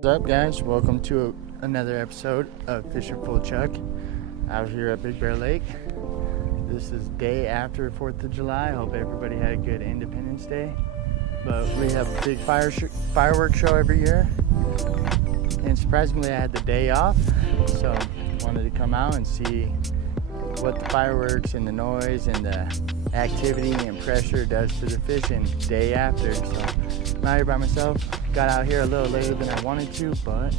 What's up, guys? Welcome to another episode of Fishing Full Chuck out here at Big Bear Lake. This is day after 4th of July. I hope everybody had a good Independence Day. But we have a big fireworks show every year. And surprisingly, I had the day off. So I wanted to come out and see what the fireworks and the noise and the activity and pressure does to the fishing day after. So I'm out here by myself. Got out here a little later than I wanted to, but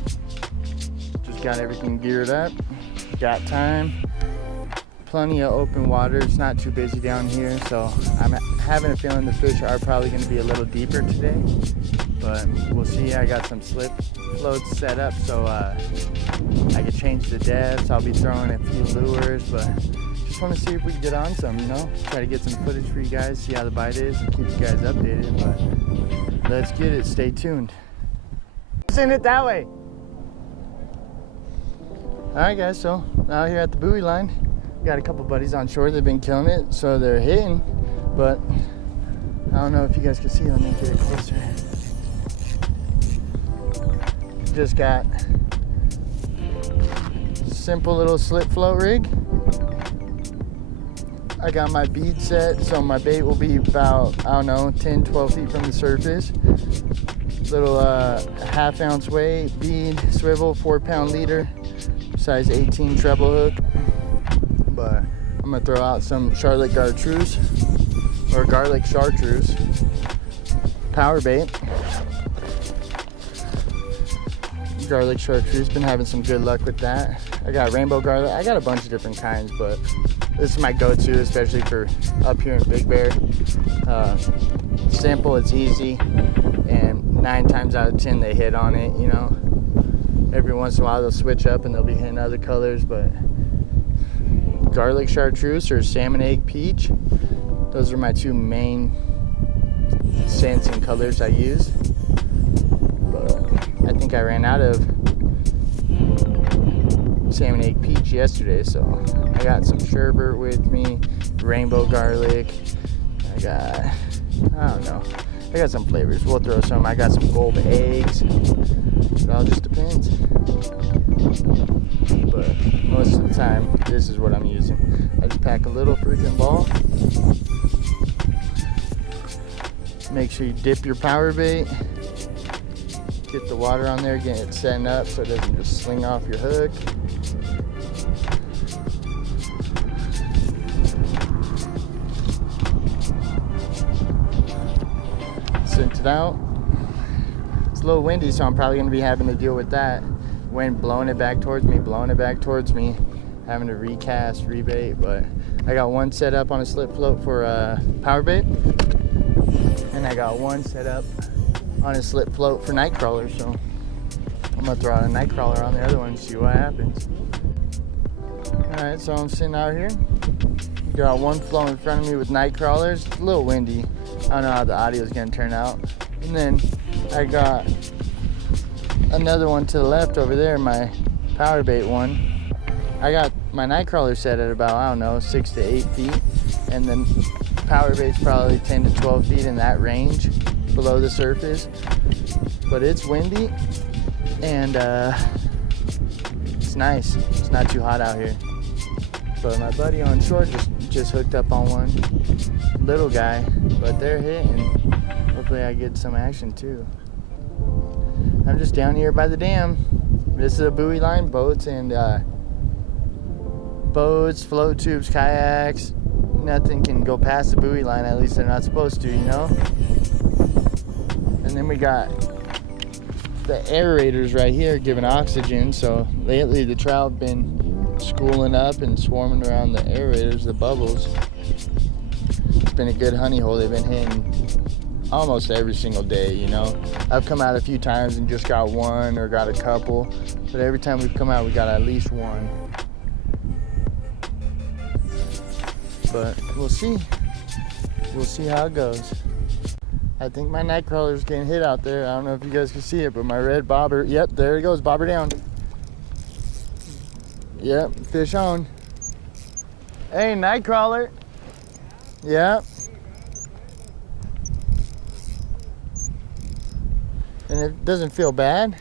just got everything geared up. Got time. Plenty of open water. It's not too busy down here, so I'm having a feeling the fish are probably going to be a little deeper today, but we'll see. I got some slip floats set up so I can change the depths. I'll be throwing a few lures, but just want to see if we can get on some, try to get some footage for you guys, see how the bite is, and keep you guys updated. But let's get it. Stay tuned. Send it that way. All right, guys, so out here at the buoy line, got a couple buddies on shore. They've been killing it, so they're hitting, but I don't know if you guys can see. Let me get it closer. Just got simple little slip float rig. I got my bead set, so my bait will be about, 10, 12 feet from the surface. Little half-ounce weight, bead, swivel, 4-pound leader, size 18 treble hook. But I'm gonna throw out some Charlotte Chartreuse or garlic chartreuse power bait. Garlic chartreuse, been having some good luck with that. I got rainbow garlic. I got a bunch of different kinds, but this is my go-to, especially for up here in Big Bear. Simple, it's easy, and 9 times out of 10 they hit on it. Every once in a while they'll switch up and they'll be hitting other colors, but garlic chartreuse or salmon egg peach, those are my two main scents and colors I use. But I think I ran out of salmon egg peach yesterday, so I got some sherbet with me, rainbow garlic. I got some flavors. We'll throw some. I got some gold eggs. It all just depends. But most of the time, this is what I'm using. I just pack a little freaking ball. Make sure you dip your power bait. Get the water on there, get it setting up so it doesn't just sling off your hook. Sent it out. It's a little windy, so I'm probably going to be having to deal with that. Wind blowing it back towards me, having to recast, rebait. But I got one set up on a slip float for power bait, and I got one set up on a slip float for night crawlers, so I'm gonna throw out a night crawler on the other one and see what happens. Alright, so I'm sitting out here. Got one flow in front of me with night crawlers. It's a little windy. I don't know how the audio is gonna turn out. And then I got another one to the left over there, my power bait one. I got my night crawler set at about, 6 to 8 feet. And then power bait's probably 10 to 12 feet in that range below the surface. But it's windy and it's nice. It's not too hot out here. But my buddy on shore just hooked up on one. Little guy, but they're hitting. Hopefully I get some action too. I'm just down here by the dam. This is a buoy line, boats, float tubes, kayaks. Nothing can go past the buoy line, at least they're not supposed to, And then we got the aerators right here giving oxygen. So lately the trout been schooling up and swarming around the aerators, the bubbles. It's been a good honey hole. They've been hitting almost every single day, I've come out a few times and just got one or got a couple, but every time we've come out we got at least one. But we'll see how it goes. I think my night crawler's getting hit out there. I don't know if you guys can see it, but my red bobber, yep, there he goes, bobber down. Yep, fish on. Hey, night crawler. Yep. And it doesn't feel bad.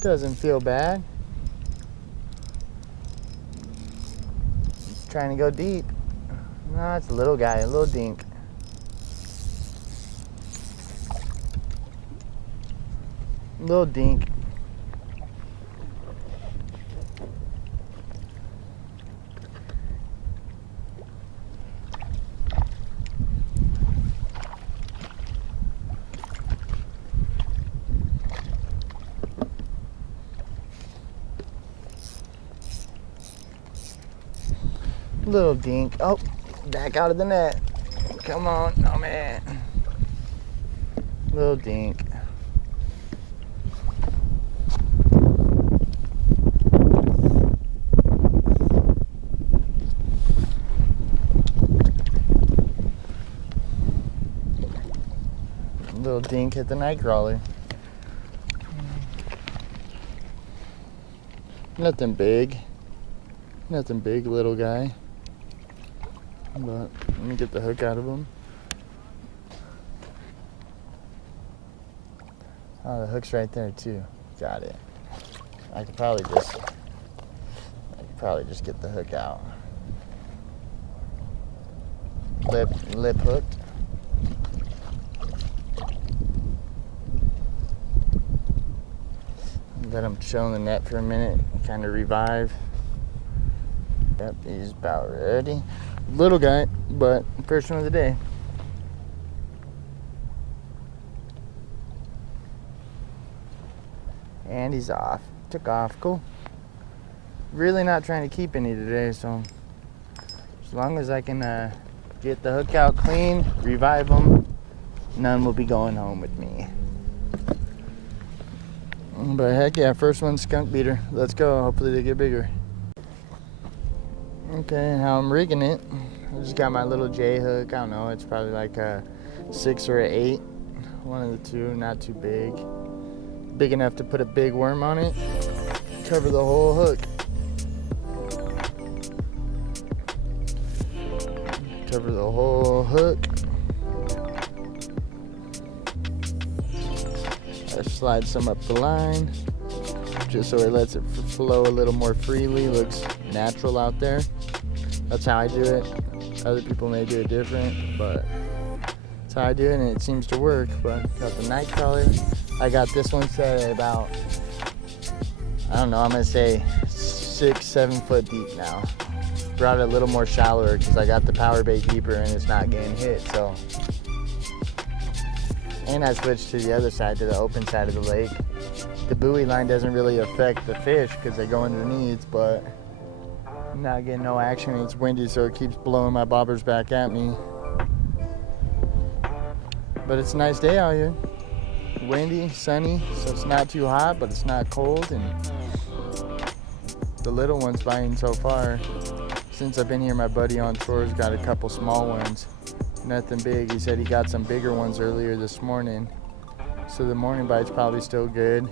Doesn't feel bad. He's trying to go deep. No, it's a little guy, a little dink. Little dink. Little dink. Oh, back out of the net. Come on. Oh, man. Little dink. Little dink hit the night crawler. Nothing big. Nothing big, little guy. But let me get the hook out of him. Oh, the hook's right there too. Got it. I could probably just get the hook out. Lip hooked. Let him chill in the net for a minute, kind of revive. Yep, he's about ready. Little guy, but first one of the day. And he's off. Took off. Cool. Really not trying to keep any today, so as long as I can get the hook out clean, revive them, none will be going home with me. But heck yeah, first one, skunk beater. Let's go. Hopefully they get bigger. Okay, how I'm rigging it, I just got my little J hook. I don't know, it's probably like a 6 or an 8. One of the two, not too big. Big enough to put a big worm on it. Cover the whole hook. Cover the whole hook. I slide some up the line, just so it lets it flow a little more freely. Looks natural out there. That's how I do it. Other people may do it different, but that's how I do it, and it seems to work. But got the night crawler. I got this one set at about, I don't know, I'm gonna say 6-7 foot deep now. Brought it a little more shallower because I got the power bait deeper and it's not getting hit. So, and I switched to the other side, to the open side of the lake. The buoy line doesn't really affect the fish because they go underneath, but I'm not getting no action. It's windy, so it keeps blowing my bobbers back at me. But it's a nice day out here. Windy, sunny, so it's not too hot, but it's not cold, and the little one's biting so far. Since I've been here, my buddy on shore's got a couple small ones. Nothing big. He said he got some bigger ones earlier this morning. So the morning bite's probably still good.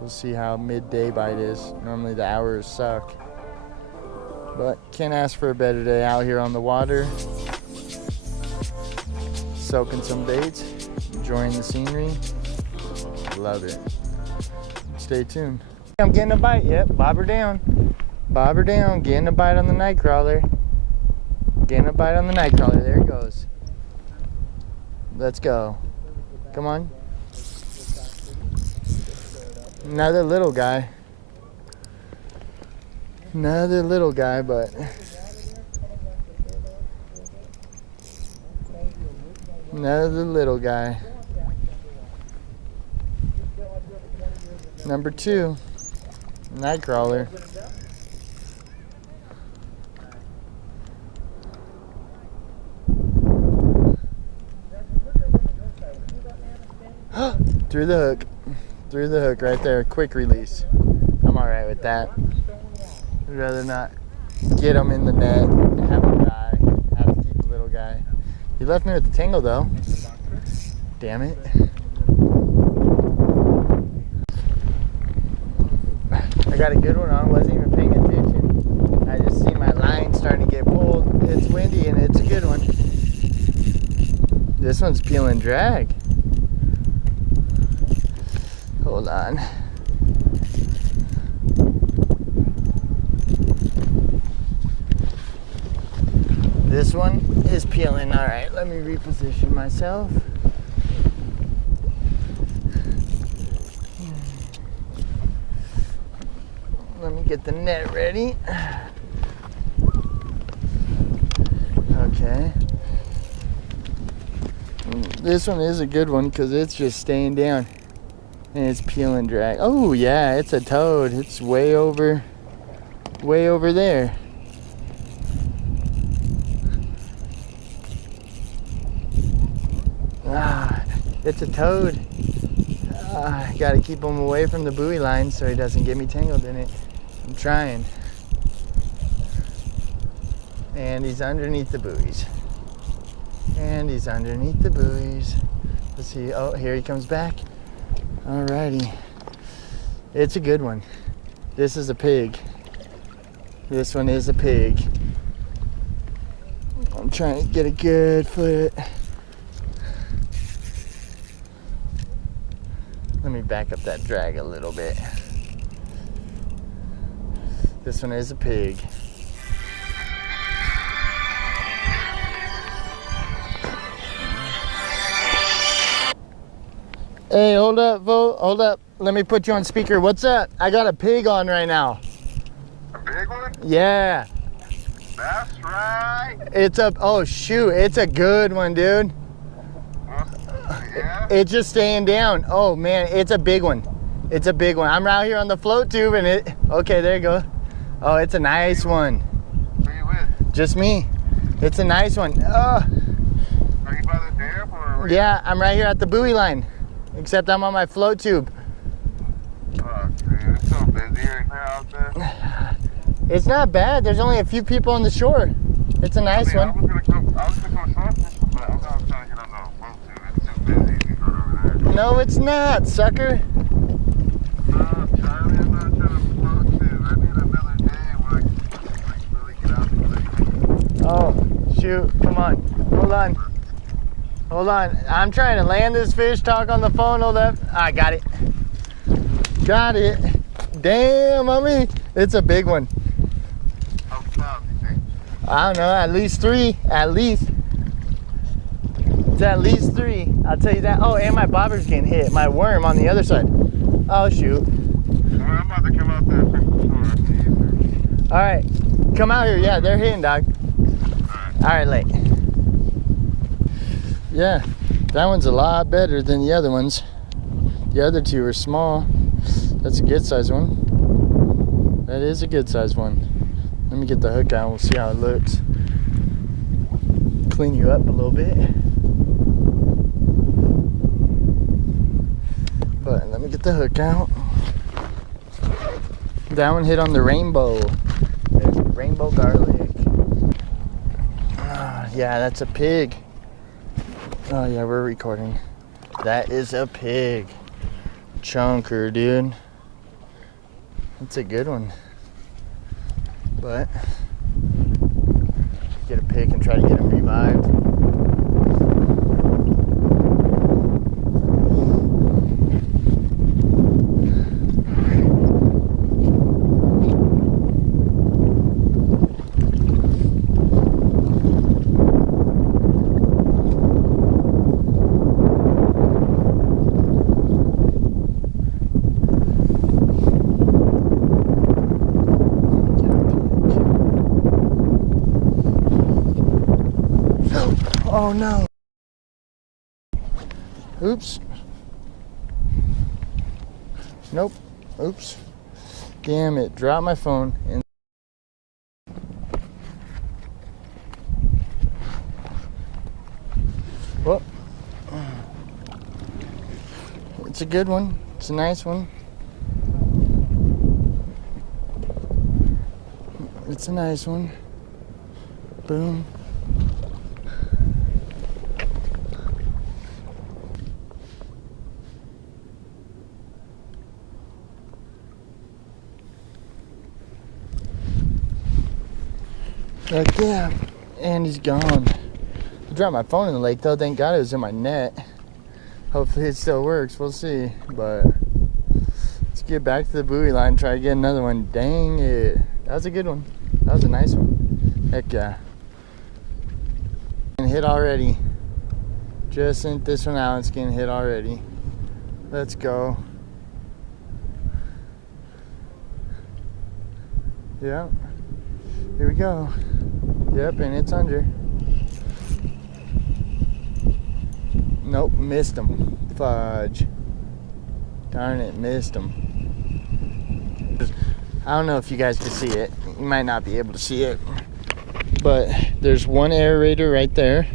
We'll see how midday bite is. Normally the hours suck. But can't ask for a better day out here on the water. Soaking some baits, enjoying the scenery. Love it. Stay tuned. I'm getting a bite. Yep, bobber down. Bobber down. Getting a bite on the night crawler. Getting a bite on the night crawler. There it goes. Let's go. Come on. Another little guy. Another little guy, but another little guy. Number 2, night crawler. Through the hook. Through the hook right there. Quick release. I'm alright with that. I'd rather not get him in the net, have him die, have to keep the little guy. He left me with the tingle though. Damn it. I got a good one on, wasn't even paying attention. I just see my line starting to get pulled. It's windy and it's a good one. This one's peeling drag. Hold on. This one is peeling. All right, let me reposition myself. Let me get the net ready. Okay. This one is a good one because it's just staying down and it's peeling drag. Oh yeah, it's a toad. It's way over there. Ah, it's a toad. I gotta keep him away from the buoy line so he doesn't get me tangled in it. I'm trying. And he's underneath the buoys. And he's underneath the buoys. Let's see. Oh, here he comes back. Alrighty. It's a good one. This is a pig. This one is a pig. I'm trying to get a good foot. Let me back up that drag a little bit. This one is a pig. Hey, hold up, Vo. Hold up. Let me put you on speaker. What's up? I got a pig on right now. A big one? Yeah. That's right. It's a, oh shoot, it's a good one, dude. Yeah? It's just staying down. Oh man, it's a big one. It's a big one. I'm out here on the float tube and it, okay, there you go. Oh, it's a nice one. Who you with? Just me. It's a nice one. Are you by the dam or? Yeah, I'm right here at the buoy line. Except I'm on my float tube. Oh, man, it's so busy right now out there. It's not bad. There's only a few people on the shore. It's a nice one. I was gonna come surf, but I'm not trying to get on the boat too. It's too busy to go over there. No, it's not, sucker. Charlie, I'm not trying to float too. I need another day where I can really get out there. Oh, shoot. Come on. Hold on. Hold on. I'm trying to land this fish, talk on the phone. Hold up. I got it. Got it. Damn, mommy. It's a big one. How proud do you think? I don't know. At least 3. At least. It's at least 3. I'll tell you that. Oh, and my bobber's getting hit. My worm on the other side. Oh, shoot. Well, I'm about to come out there and fish the shore. All right. Come out here. Yeah, they're hitting, dog. All right, late. Yeah, that one's a lot better than the other ones. The other 2 are small. That's a good size one. That is a good size one. Let me get the hook out and we'll see how it looks. Clean you up a little bit. But let me get the hook out. That one hit on the rainbow. There's the rainbow garlic. Yeah, that's a pig. Oh yeah, we're recording. That is a pig. Chunker, dude. That's a good one. But get a pig and try to get him revived. Oh no. Oops. Nope. Oops. Damn it. Dropped my phone. And well, it's a good one. It's a nice one. It's a nice one. Boom. Like, yeah, and he's gone. I dropped my phone in the lake though. Thank God it was in my net. Hopefully it still works. We'll see. But let's get back to the buoy line. Try to get another one. Dang it. That was a good one. That was a nice one. Heck yeah. hit already. Just sent this one out. It's getting hit already. Let's go. Yep. Here we go. Yep, and it's under. Nope, missed him. Fudge. Darn it, missed him. I don't know if you guys can see it. You might not be able to see it. But there's one aerator right there.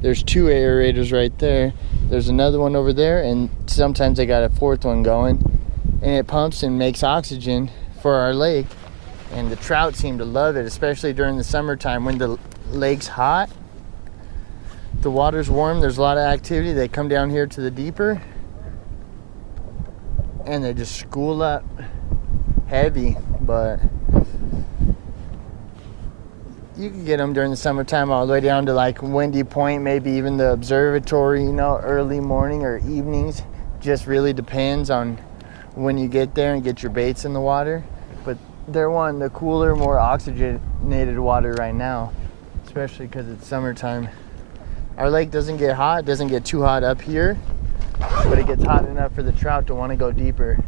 There's two aerators right there. There's another one over there, and sometimes they got a fourth one going. And it pumps and makes oxygen for our lake. And the trout seem to love it, especially during the summertime when the lake's hot. The water's warm, there's a lot of activity. They come down here to the deeper and they just school up heavy. But you can get them during the summertime all the way down to like Windy Point, maybe even the observatory, you know, early morning or evenings. Just really depends on when you get there and get your baits in the water. But they're wanting the cooler, more oxygenated water right now, especially because it's summertime. Our lake doesn't get hot, doesn't get too hot up here, but it gets hot enough for the trout to want to go deeper.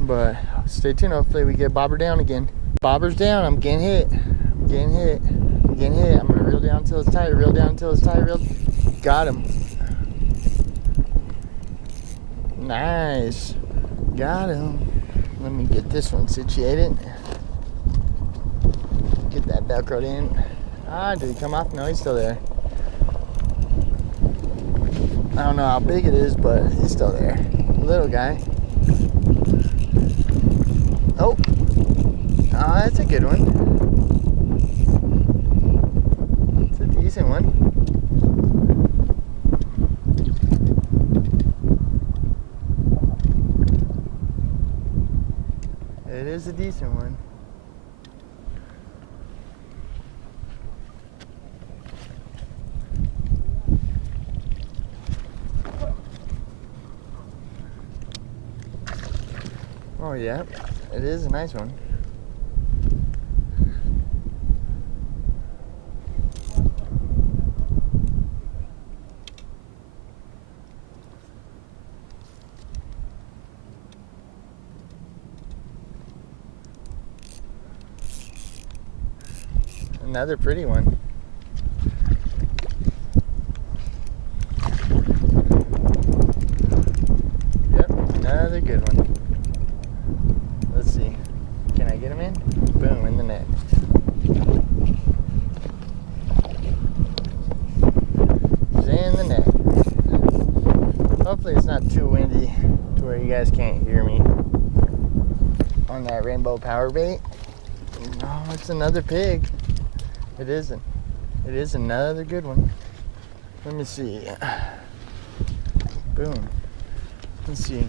But stay tuned, hopefully we get bobber down again. Bobber's down, I'm getting hit. I'm getting hit. I'm getting hit. I'm gonna reel down until it's tight, reel down until it's tight, reel. Got him. Nice. Got him. Let me get this one situated. Get that Velcroed in. Ah, did he come off? No, he's still there. I don't know how big it is, but he's still there. Little guy. Oh. Oh, that's a good one. It's a decent one. It is a decent one. Oh yeah, it is a nice one. Another pretty one. Yep, another good one. Let's see. Can I get him in? Boom, in the net. He's in the net. Hopefully it's not too windy to where you guys can't hear me on that rainbow power bait. Oh, it's another pig. It isn't. It is another good one. Let me see. Boom. Let's see.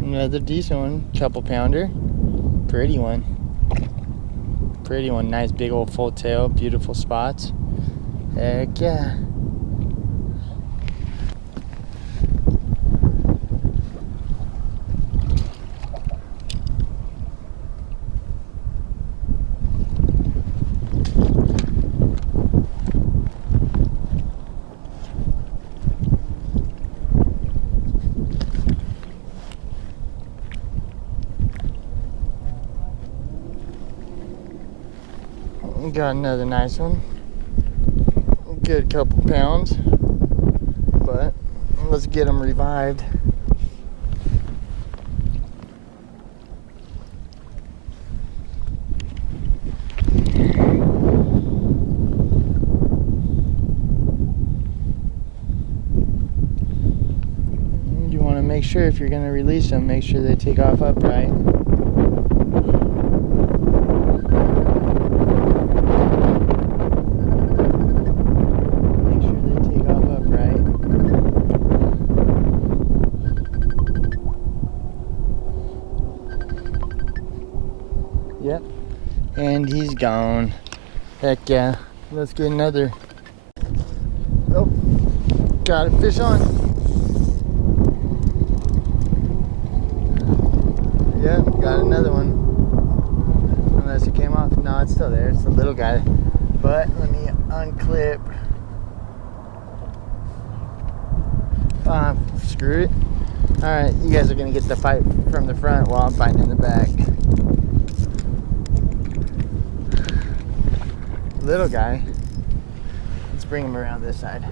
Another decent one. Couple pounder. Pretty one. Pretty one. Nice big old full tail. Beautiful spots. Heck yeah. Got another nice one. Good couple pounds, but let's get them revived. You want to make sure if you're going to release them, make sure they take off upright. Yep, and he's gone. Heck yeah. Let's get another. Oh, got a fish on. Yep, got another one. Unless it came off. No, it's still there. It's the little guy. But let me unclip. Screw it. Alright, you guys are going to get the fight from the front while I'm fighting in the back. Little guy. Let's bring him around this side.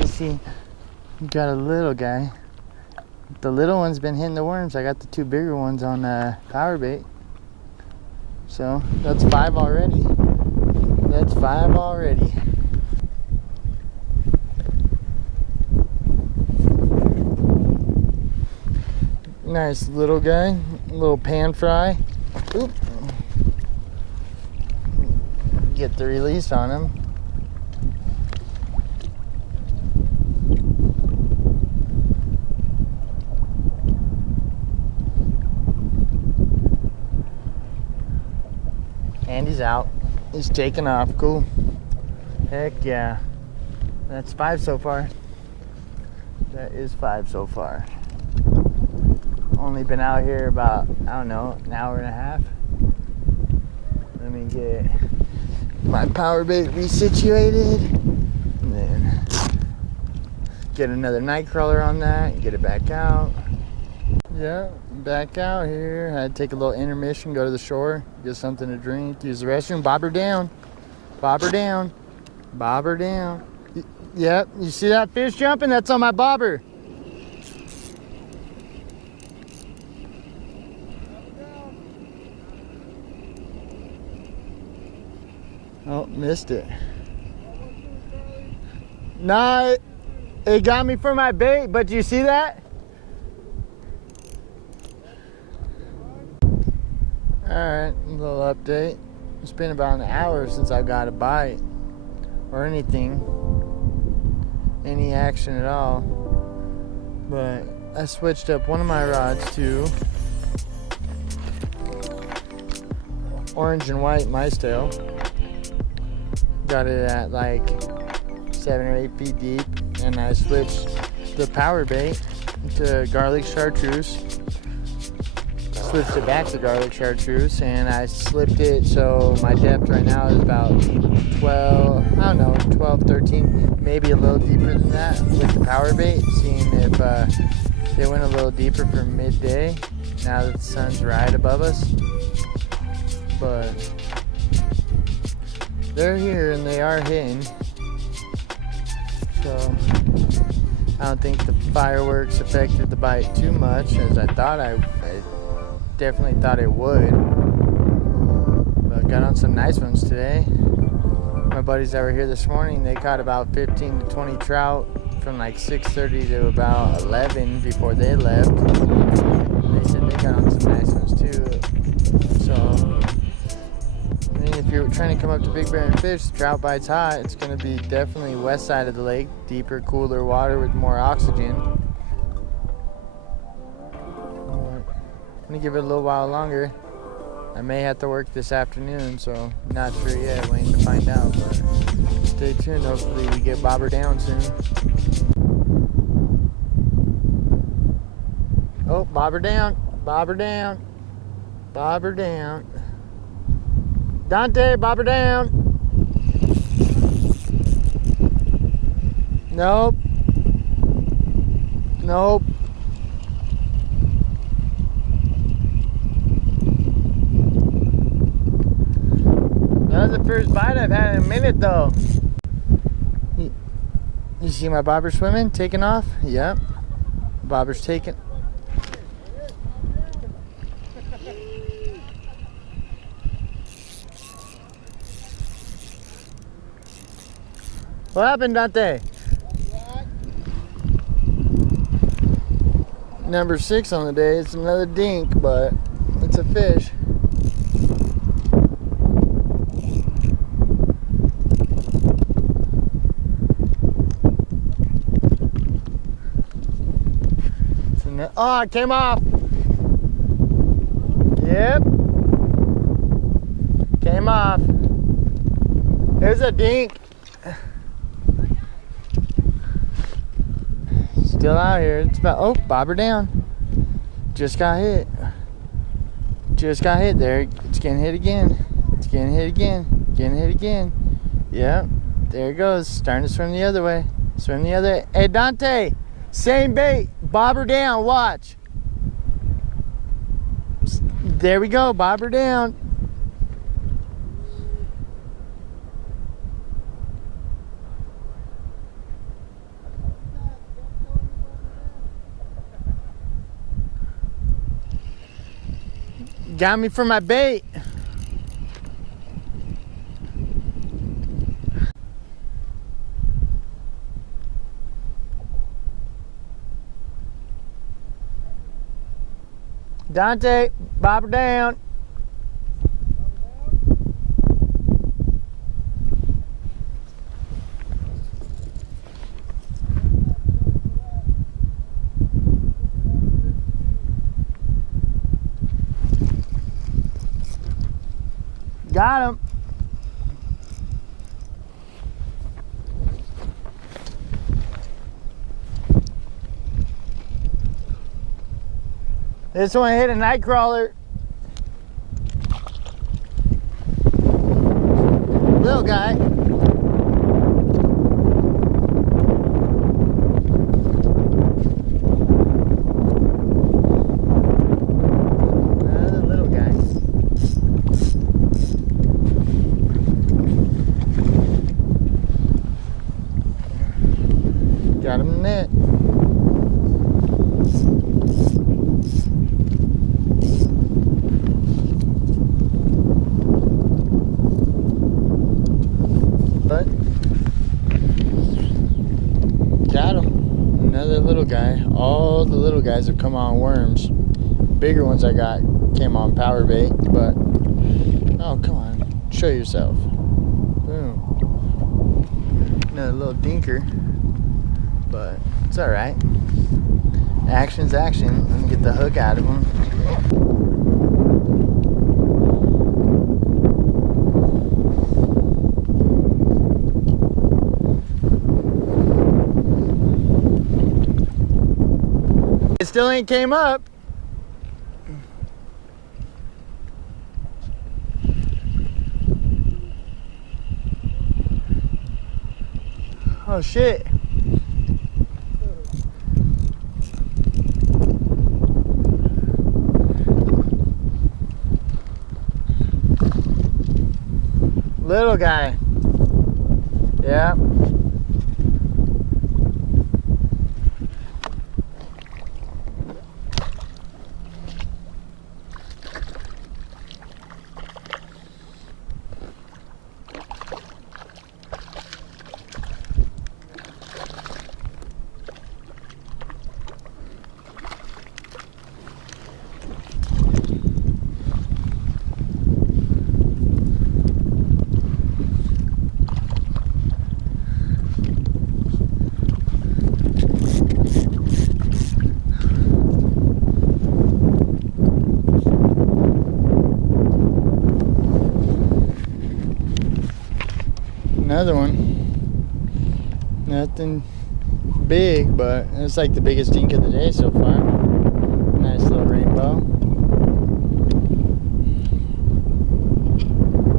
You see, you got a little guy. The little one's been hitting the worms. I got the two bigger ones on power bait. So that's 5 already. That's 5 already. Nice little guy, little pan fry. Oop. Get the release on him. And he's out. He's taking off. Cool. Heck yeah. That's 5 so far. That is 5 so far. Only been out here about, I don't know, an hour and a half. Let me get my power bait resituated. And then get another night crawler on that and get it back out. Yeah, back out here. I had to take a little intermission, go to the shore, get something to drink, use the restroom. Bob her down. Bob her down. Bob her down. Yep, you see that fish jumping? That's on my bobber. Oh, missed it. Nah, it got me for my bait, but you see that? Alright, a little update. It's been about an hour since I got a bite or anything, any action at all. But I switched up one of my rods to orange and white mice tail. Got it at like 7 or 8 feet deep, and I switched the power bait to garlic chartreuse. Switched it back to garlic chartreuse, and I slipped it so my depth right now is about 12, I don't know, 12, 13, maybe a little deeper than that with the power bait, seeing if they went a little deeper for midday now that the sun's right above us. But they're here and they are hitting, so I don't think the fireworks affected the bite too much as I thought I definitely thought it would. But got on some nice ones today. My buddies that were here this morning, they caught about 15 to 20 trout from like 6:30 to about 11 before they left. They said they got on some nice ones too. So I mean, if you're trying to come up to Big Bear and fish, the trout bite's hot. It's going to be definitely west side of the lake, deeper, cooler water with more oxygen. I'm gonna give it a little while longer. I may have to work this afternoon, so not sure yet, waiting to find out, but stay tuned. Hopefully we get bobber down soon. Oh, bobber down, bobber down, bobber down. Dante, bobber down. Nope. Nope. That was the first bite I've had in a minute, though. You see my bobber swimming, taking off? Yep. Bobber's taking. What happened, Dante? Number 6 on the day. It's another dink, but it's a fish. No, oh, it came off. Yep. Came off. There's a dink. Still out here. It's about, oh, bobber down. Just got hit. Just got hit there. It's getting hit again. It's getting hit again. Getting hit again. Yep. There it goes. Starting to swim the other way. Swim the other way. Hey, Dante. Same bait. Bobber down. Watch. There we go. Bobber down. Got me for my bait. Dante, bobber down. Got him. This one hit a night crawler. Little guy. Another little guy. Got him in the net. But got him. Another little guy. All the little guys have come on worms. Bigger ones I got came on power bait, but oh, come on, show yourself. Boom. Another little dinker, but it's all right. Action's action. Let me get the hook out of him. It still ain't came up. Oh shit. Little guy. Yeah. Another one. Nothing big, but it's like the biggest dink of the day so far. Nice little rainbow.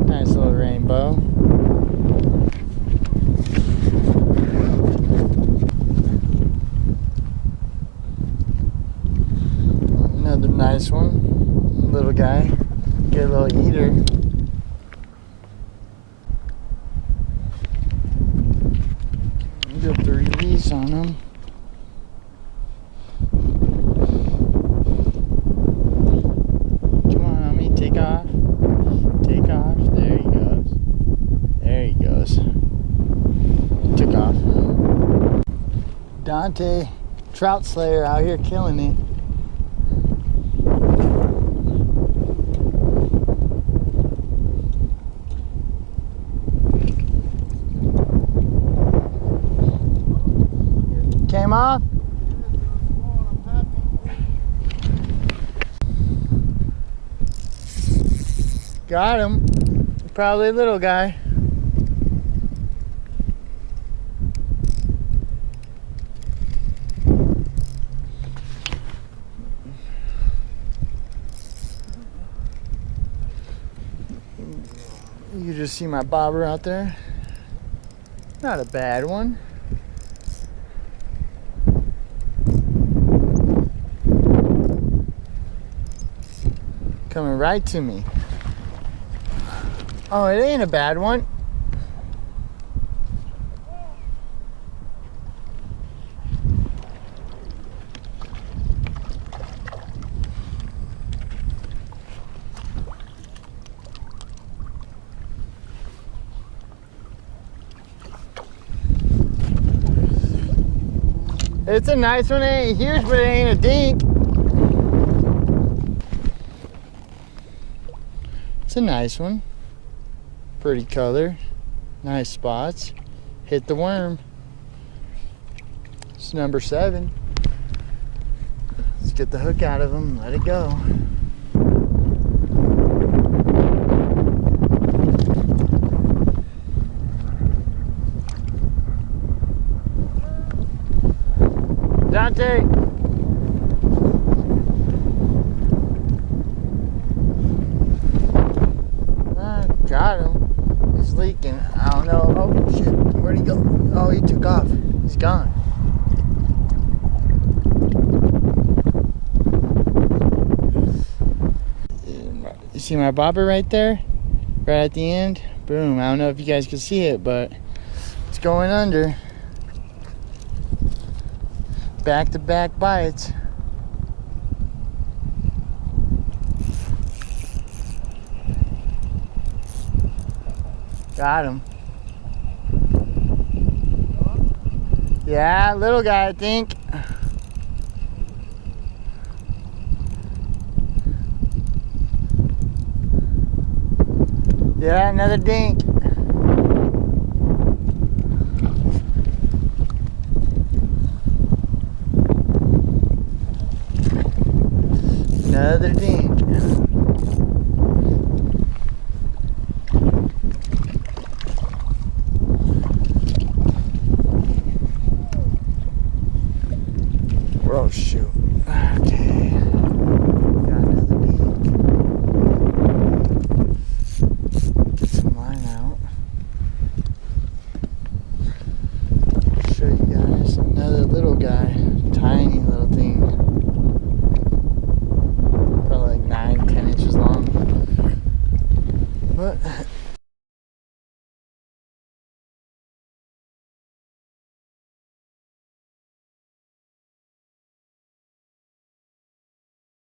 Nice little rainbow. Another nice one. Little guy. Get a little eater. Get the release on him. Come on, homie, take off. Take off. There he goes. There he goes. Took off. Dante, trout slayer out here killing it. Came off? Got him. Probably a little guy. You can just see my bobber out there. Not a bad one. Coming right to me. Oh, it ain't a bad one. It's a nice one. It ain't huge, but it ain't a dink. It's a nice one. Pretty color. Nice spots. Hit the worm. It's number 7. Let's get the hook out of him. Let it go. Dante! Got him. He's leaking. I don't know. Oh shit. Where'd he go? Oh, he took off. He's gone. You see my bobber right there? Right at the end? Boom. I don't know if you guys can see it, but it's going under. Back-to-back bites. Got him. Yeah, little guy, I think. Yeah, another dink. Another dink. Oh shoot. Okay. Got another dink. Get some line out. Show you guys another little guy. Tiny little thing. Probably like 9-10 inches long. But